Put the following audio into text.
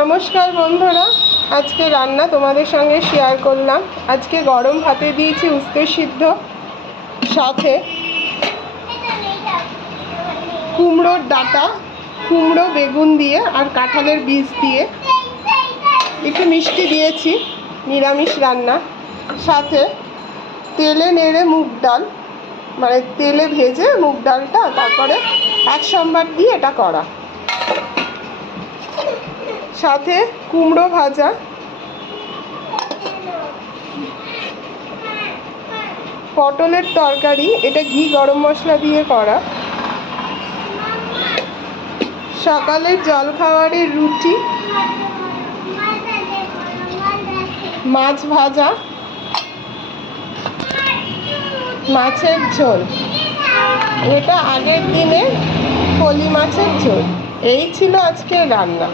নমস্কার বন্ধুরা, আজকে রান্না তোমাদের সঙ্গে শেয়ার করলাম। আজকে গরম ভাতে দিয়েছি উস্তে সিদ্ধ, সাথে কুমড়োর ডাঁটা, কুমড়ো বেগুন দিয়ে আর কাঁঠালের বীজ দিয়ে একটু মিষ্টি দিয়েছি, নিরামিষ রান্না। সাথে তেলে নেড়ে মুগ ডাল, মানে তেলে ভেজে মুগ ডালটা তারপরে এক সম্বার দিয়ে এটা করা। সাথে কুমড়ো ভাজা, পটলের তরকারি, এটা ঘি গরম মশলা দিয়ে করা। সকালের জলখাবারের রুটি, মাছ ভাজা, মাছের ঝোল, এটা আগের দিনের ফলি মাছের ঝোল। এই ছিল আজকের রান্না।